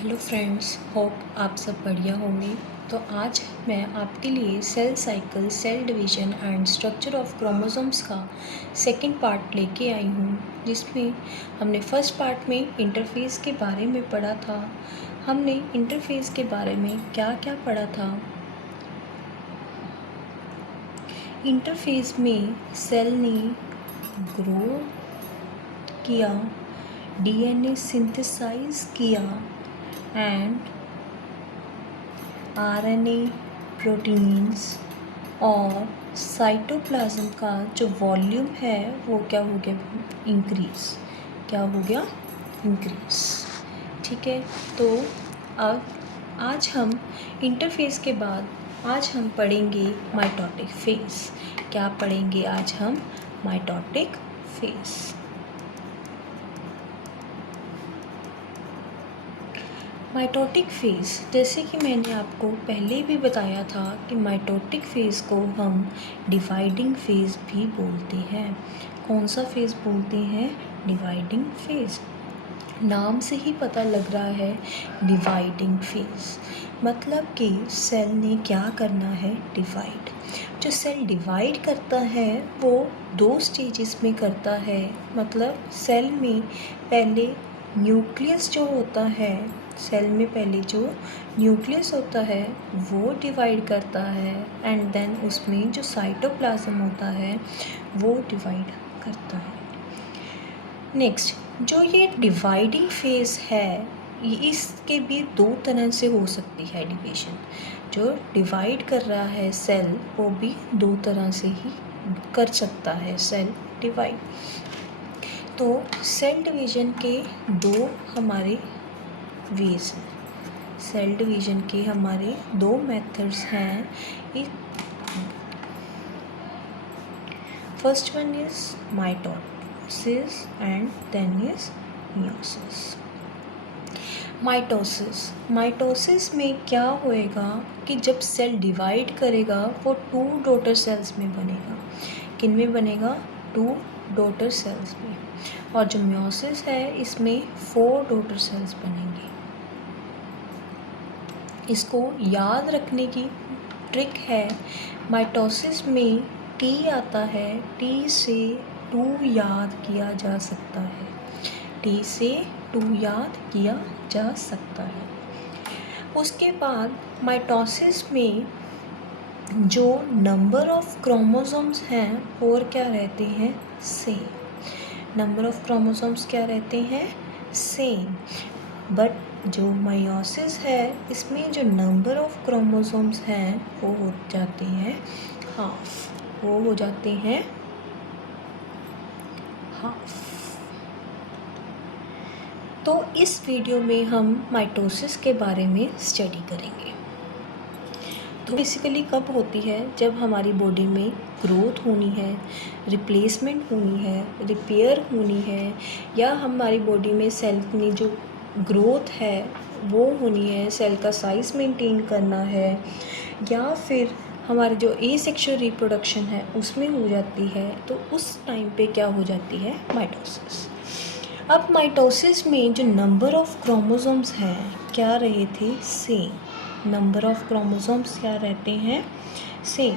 Hello friends, hope आप सब बढ़िया होंगे। तो आज मैं आपके लिए cell cycle, cell division and structure of chromosomes का सेकंड पार्ट लेके आई हूँ, जिसमें हमने फर्स्ट पार्ट में इंटरफेस के बारे में पढ़ा था। हमने इंटरफेस के बारे में क्या क्या पढ़ा था। इंटरफेस में सेल ने ग्रो किया, डीएनए सिंथेसाइज किया एंड आरएनए, प्रोटीन्स और साइटोप्लाज्म का जो वॉल्यूम है वो क्या हो गया, इंक्रीज। ठीक है, तो अब आज हम इंटरफेस के बाद आज हम पढ़ेंगे माइटोटिक फेज। क्या पढ़ेंगे आज हम? Mitotic phase. माइटोटिक फेज़, जैसे कि मैंने आपको पहले भी बताया था कि माइटोटिक फेज़ को हम डिवाइडिंग फेज़ भी बोलते हैं। कौन सा फेज़ बोलते हैं? Dividing phase. नाम से ही पता लग रहा है डिवाइडिंग फेज़, मतलब कि सेल ने क्या करना है? डिवाइड। जो सेल डिवाइड करता है वो दो स्टेजेस में करता है। मतलब सेल में पहले न्यूक्लियस जो होता है, सेल में पहले जो न्यूक्लियस होता है वो डिवाइड करता है एंड देन उसमें जो साइटोप्लाज्म होता है वो डिवाइड करता है। नेक्स्ट, जो ये डिवाइडिंग फेज़ है, ये इसके भी दो तरह से हो सकती है डिवीजन। जो डिवाइड कर रहा है सेल वो भी दो तरह से ही कर सकता है सेल डिवाइड। तो सेल डिवीजन के दो हमारे वेज हैं। सेल डिवीजन के हमारे दो मेथड्स हैं। First one is mitosis and then is meiosis. Mitosis में क्या होएगा कि जब सेल डिवाइड करेगा वो 2 डॉटर सेल्स में बनेगा। किन में बनेगा? 2 डॉटर सेल्स में। और जो मियोसिस है इसमें 4 डॉटर सेल्स बनेंगे। इसको याद रखने की ट्रिक है, माइटोसिस में टी आता है, टी से 2 याद किया जा सकता है। टी से 2 याद किया जा सकता है। उसके बाद माइटोसिस में जो नंबर ऑफ क्रोमोसोम्स हैं और क्या रहते हैं? सेम। नंबर ऑफ क्रोमोसोम्स क्या रहते हैं? सेम। बट जो मायोसिस है इसमें जो नंबर ऑफ क्रोमोसोम्स हैं वो हो जाते हैं हाफ। वो हो जाते हैं हाफ। तो इस वीडियो में हम माइटोसिस के बारे में स्टडी करेंगे। तो बेसिकली कब होती है? जब हमारी बॉडी में ग्रोथ होनी है, रिप्लेसमेंट होनी है, रिपेयर होनी है, या हमारी बॉडी में सेल में जो ग्रोथ है वो होनी है, सेल का साइज़ मेंटेन करना है, या फिर हमारे जो एसेक्सुअल रिप्रोडक्शन है उसमें हो जाती है, तो उस टाइम पे क्या हो जाती है? माइटोसिस। अब माइटोसिस में जो नंबर ऑफ क्रोमोसोम्स हैं क्या रहे थे? सेम। नंबर ऑफ क्रोमोसोम्स क्या रहते हैं? सेम।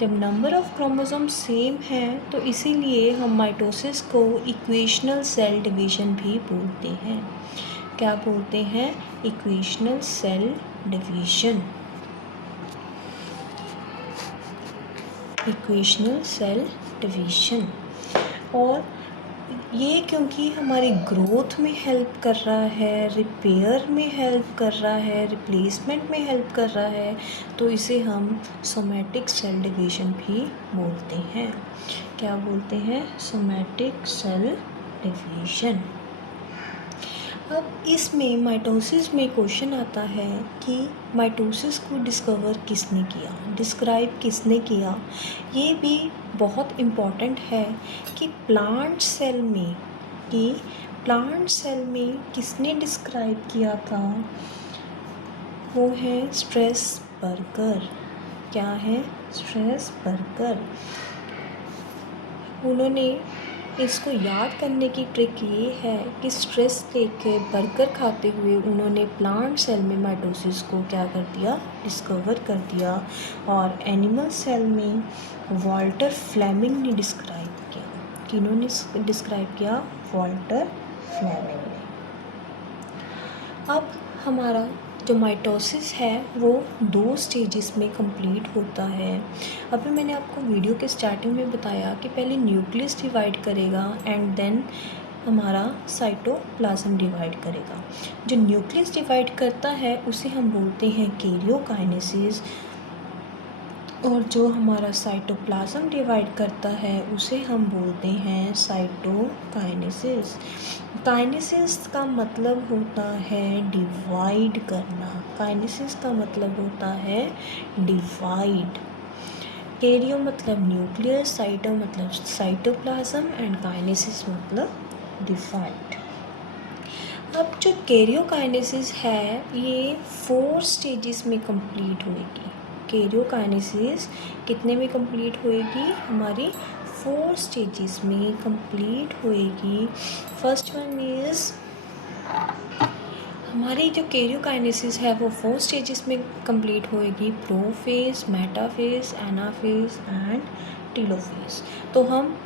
जब नंबर ऑफ क्रोमोसोम्स सेम है तो इसीलिए हम माइटोसिस को इक्वेशनल सेल डिवीजन भी बोलते हैं। क्या बोलते हैं? Equational cell division. Equational cell division. और ये क्योंकि हमारी ग्रोथ में हेल्प कर रहा है, रिपेयर में हेल्प कर रहा है, रिप्लेसमेंट में हेल्प कर रहा है, तो इसे हम सोमैटिक सेल डिवीजन भी बोलते हैं। क्या बोलते हैं? Somatic cell division. अब इसमें माइटोसिस में क्वेश्चन आता है कि माइटोसिस को डिस्कवर किसने किया, डिस्क्राइब किसने किया। ये भी बहुत इम्पॉर्टेंट है कि प्लांट सेल में किसने डिस्क्राइब किया था? वो है स्ट्रेसबर्गर। क्या है? स्ट्रेसबर्गर। उन्होंने इसको याद करने की ट्रिक ये है कि स्ट्रेस लेके बर्गर खाते हुए उन्होंने प्लांट सेल में माइटोसिस को क्या कर दिया, डिस्कवर कर दिया, और एनिमल सेल में वॉल्टर फ्लेमिंग ने डिस्क्राइब किया। किन्होंने डिस्क्राइब किया? वॉल्टर फ्लेमिंग ने। अब हमारा जो माइटोसिस है वो 2 स्टेजेस में कंप्लीट होता है। अभी मैंने आपको वीडियो के स्टार्टिंग में बताया कि पहले न्यूक्लियस डिवाइड करेगा एंड देन हमारा साइटोप्लाज्म डिवाइड करेगा। जो न्यूक्लियस डिवाइड करता है उसे हम बोलते हैं कैरियोकाइनेसिस, और जो हमारा साइटोप्लाज्म डिवाइड करता है उसे हम बोलते हैं साइटोकाइनेसिस। काइनेसिस का मतलब होता है डिवाइड करना। काइनेसिस का मतलब होता है डिवाइड। कैरियो मतलब न्यूक्लियस, साइटो मतलब साइटोप्लाज्म एंड काइनेसिस मतलब डिवाइड। अब जो कैरियोकाइनेसिस है ये 4 स्टेजेस में कंप्लीट होएगी। कैरियोकाइनेसिस कितने में कंप्लीट होएगी? हमारी 4 स्टेजेस में कंप्लीट होएगी। फर्स्ट वन इज़, हमारी जो कैरियोकाइनेसिस है वो 4 स्टेजेस में कंप्लीट होएगी। Prophase, metaphase, anaphase and telophase. तो हम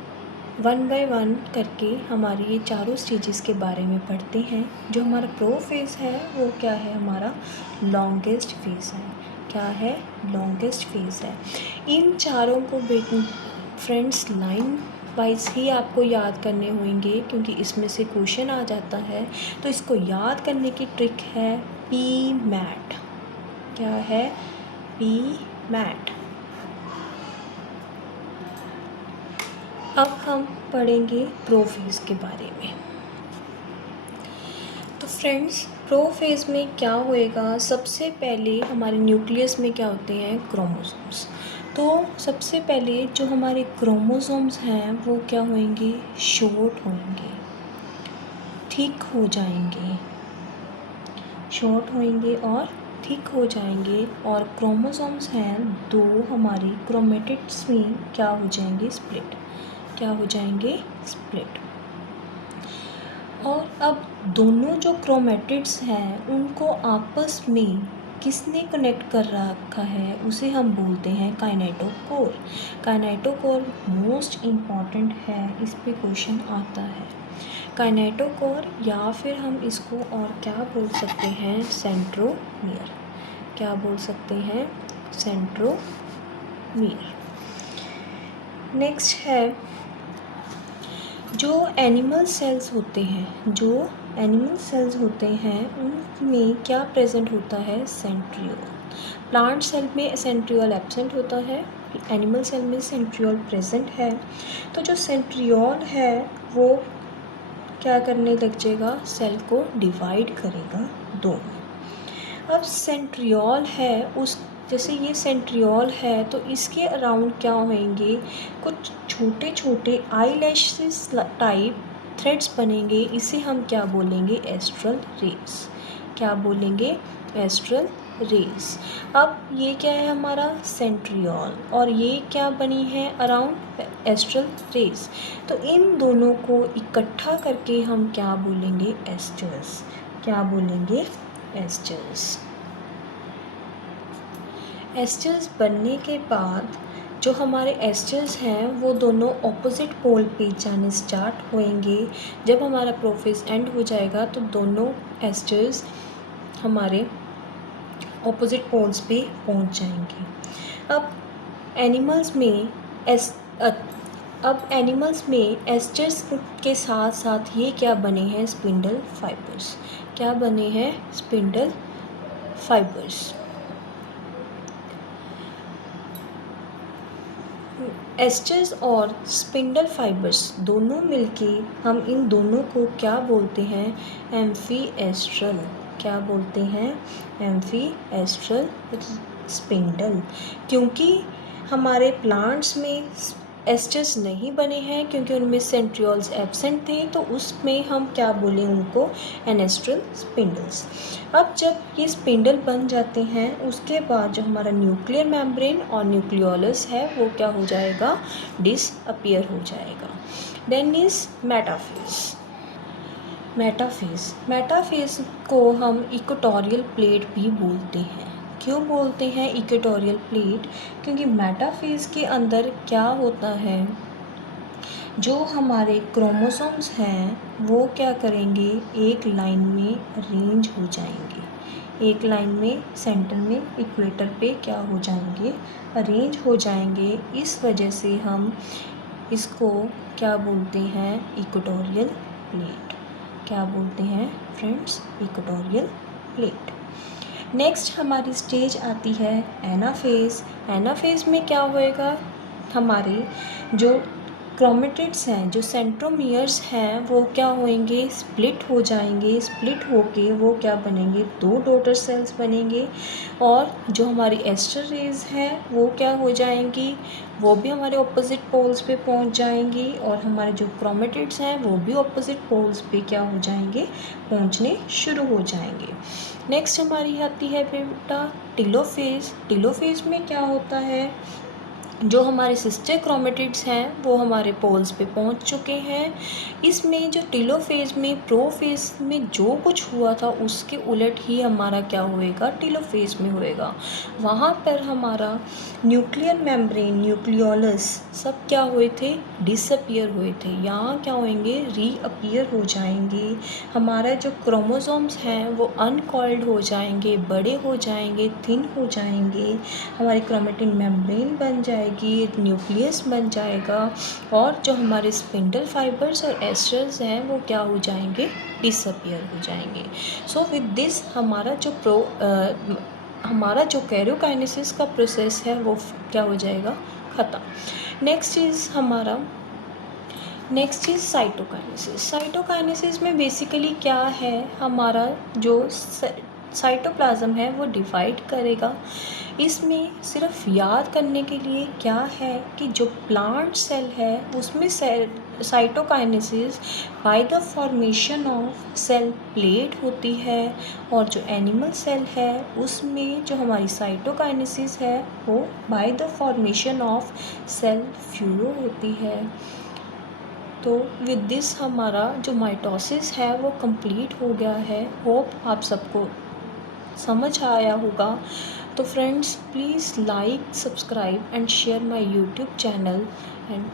1 बाय 1 करके हमारी ये चारों स्टेजेस के बारे में पढ़ते हैं। जो हमारा प्रोफेज है वो क्या है? हमारा लॉन्गेस्ट फेज है। क्या है? लॉन्गेस्ट फेज है। इन चारों को फ्रेंड्स लाइन वाइज ही आपको याद करने होंगे क्योंकि इसमें से क्वेश्चन आ जाता है। तो इसको याद करने की ट्रिक है पी मैट। क्या है? P mat. अब हम पढ़ेंगे प्रोफेज के बारे में। तो फ्रेंड्स प्रोफेज में क्या होएगा? सबसे पहले हमारे न्यूक्लियस में क्या होते हैं? क्रोमोसोम्स। तो सबसे पहले जो हमारे क्रोमोसोम्स हैं वो क्या होंगे? शॉर्ट होंगे, थिक हो जाएंगे, शॉर्ट होंगे और थिक हो जाएंगे। और क्रोमोसोम्स हैं 2 हमारी क्रोमेटिड्स में क्या हो जाएंगे? स्प्लिट। क्या हो जाएंगे? स्प्लिट। और अब दोनों जो क्रोमेटिड्स हैं उनको आपस में किसने कनेक्ट कर रखा है? उसे हम बोलते हैं काइनेटोकोर। काइनेटोकोर मोस्ट इम्पॉर्टेंट है, इस पे क्वेश्चन आता है। काइनेटोकोर, या फिर हम इसको और क्या बोल सकते हैं? सेंट्रोमियर। क्या बोल सकते हैं? सेंट्रोमियर। नेक्स्ट है जो एनिमल सेल्स होते हैं, जो एनिमल सेल्स होते हैं उनमें क्या प्रेजेंट होता है? सेंट्रियोल। प्लांट सेल में सेंट्रियोल एब्सेंट होता है, एनिमल सेल में सेंट्रियोल प्रेजेंट है। तो जो सेंट्रियोल है वो क्या करने लग जाएगा? सेल को डिवाइड करेगा 2 में। अब सेंट्रियोल है उस, जैसे ये सेंट्रियोल है तो इसके अराउंड क्या होंगे? कुछ छोटे छोटे आईलैशेस टाइप थ्रेड्स बनेंगे। इसे हम क्या बोलेंगे? Astral rays. क्या बोलेंगे? Astral rays. अब ये क्या है? हमारा सेंट्रियोल, और ये क्या बनी है? Around astral rays. तो इन दोनों को इकट्ठा करके हम क्या बोलेंगे? एस्टर्स। क्या बोलेंगे? एस्टर्स। एस्टर्स बनने के बाद जो हमारे एस्टर्स हैं वो दोनों ऑपोजिट पोल पे जाने स्टार्ट होएंगे। जब हमारा प्रोफेज एंड हो जाएगा तो दोनों एस्टर्स हमारे ऑपोजिट पोल्स पे पहुंच जाएंगे। अब एनिमल्स में एस्टर्स के साथ साथ ये क्या बने हैं? Spindle fibres. क्या बने हैं? Spindle fibres. एस्टर्स और स्पिंडल फाइबर्स दोनों मिलके हम इन दोनों को क्या बोलते हैं? एम्फीएस्ट्रल। क्या बोलते हैं? एम्फीएस्ट्रल स्पिंडल। क्योंकि हमारे प्लांट्स में एस्टर्स नहीं बने हैं क्योंकि उनमें सेंट्रियोल्स एब्सेंट थे, तो उसमें हम क्या बोलें उनको, एनेस्ट्रल स्पिंडल्स। अब जब ये स्पिंडल बन जाते हैं उसके बाद जो हमारा न्यूक्लियर मेम्ब्रेन और न्यूक्लियोलस है वो क्या हो जाएगा, डिसअपियर हो जाएगा। Then is metaphase. मेटाफेज को हम इक्वेटोरियल प्लेट भी बोलते हैं। क्यों बोलते हैं इक्वेटोरियल प्लेट, क्योंकि मेटाफेज के अंदर क्या होता है, जो हमारे क्रोमोसोम्स हैं वो क्या करेंगे, एक लाइन में अरेंज हो जाएंगे, एक लाइन में सेंटर में इक्वेटर पे क्या हो जाएंगे, अरेंज हो जाएंगे। इस वजह से हम इसको क्या बोलते हैं, इक्वेटोरियल प्लेट। क्या बोलते हैं फ्रेंड्स, इक्वेटोरियल प्लेट। नेक्स्ट हमारी स्टेज आती है एनाफेज। एनाफेज में क्या होएगा, हमारे जो क्रोमेटिड्स हैं, जो सेंट्रोमियर्स हैं, वो क्या होंगे, स्प्लिट हो जाएंगे। स्प्लिट होके वो क्या बनेंगे, 2 डॉटर सेल्स बनेंगे। और जो हमारी एस्टर रेज हैं वो क्या हो जाएंगी, वो भी हमारे ऑपोजिट पोल्स पे पहुंच जाएंगी। और हमारे जो क्रोमेटिड्स हैं वो भी ऑपोजिट पोल्स पे क्या हो जाएंगे, पहुंचने शुरू हो जाएंगे। नेक्स्ट हमारी आती है बेटा टेलोफेज। टेलोफेज में क्या होता है, जो हमारे सिस्टर क्रोमेटिड्स हैं वो हमारे पोल्स पे पहुंच चुके हैं। इसमें जो टेलोफेज में प्रोफेज में जो कुछ हुआ था उसके उलट ही हमारा क्या होएगा, टेलोफेज में होएगा। वहाँ पर हमारा न्यूक्लियर मेम्ब्रेन, न्यूक्लियोलस सब क्या हुए थे, डिसअपियर हुए थे। यहाँ क्या होंगे, रीअपियर हो जाएंगे। हमारा जो क्रोमोसोम्स हैं वो अनकॉइल्ड हो जाएंगे, बड़े हो जाएंगे, थिन हो जाएंगे। हमारी क्रोमेटिन मेम्ब्रेन बन जाएगी, न्यूक्लियस बन जाएगा। और जो हमारे स्पिंडल फाइबर्स और एस्टर्स हैं वो क्या हो जाएंगे, डिसअपियर हो जाएंगे। सो विद दिस हमारा जो कैरियोकाइनेसिस का प्रोसेस है वो क्या हो जाएगा, ख़त्म। Next is cytokinesis. साइटोकाइनेसिस में बेसिकली क्या है, हमारा जो साइटोप्लाज्म है वो डिवाइड करेगा। इसमें सिर्फ याद करने के लिए क्या है कि जो प्लांट सेल है उसमें cytokinesis by the formation of cell plate होती है। और जो एनिमल सेल है उसमें जो हमारी साइटोकाइनेसिस है वो by the formation of cell furrow होती है। तो विद दिस हमारा जो माइटोसिस है वो कंप्लीट हो गया है। होप आप सबको समझ आया होगा। तो friends please like, subscribe and share my YouTube channel and